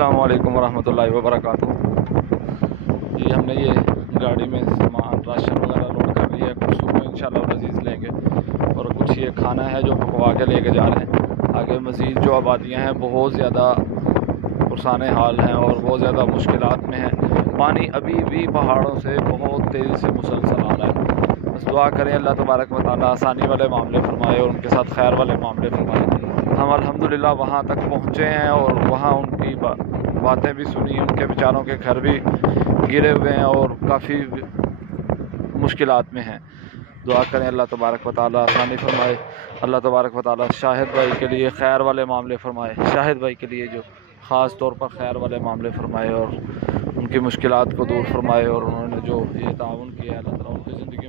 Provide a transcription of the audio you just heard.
السلام علیکم ورحمۃ اللہ وبرکاتہ۔ جی ہم نے یہ گاڑی میں سامان راشن وغیرہ لوڈ کر لیا ہے، کچھ صبح انشاءاللہ العزیز لیں گے اور کچھ یہ کھانا ہے جو پکوا کے لے کے جا رہے ہیں۔ آگے مزید جو آبادیاں ہیں بہت زیادہ پرسان حال ہیں اور بہت زیادہ مشکلات میں ہیں۔ پانی ابھی بھی پہاڑوں سے بہت تیزی سے مسلسل آ رہا ہے۔ بس دعا کریں اللہ تبارک و تعالیٰ آسانی والے معاملے فرمائے اور ان کے ساتھ خیر والے معاملے فرمائے۔ ہم الحمدللہ وہاں تک پہنچے ہیں اور وہاں ان کی باتیں بھی سنی، ان کے بیچاروں کے گھر بھی گرے ہوئے ہیں اور کافی مشکلات میں ہیں۔ دعا کریں اللہ تبارک و تعالیٰ آسانی فرمائے، اللہ تبارک و تعالیٰ شاہد بھائی کے لیے خیر والے معاملے فرمائے، شاہد بھائی کے لیے جو خاص طور پر خیر والے معاملے فرمائے اور ان کی مشکلات کو دور فرمائے، اور انہوں نے جو یہ تعاون کیا ہے اللہ تعالیٰ ان کی زندگی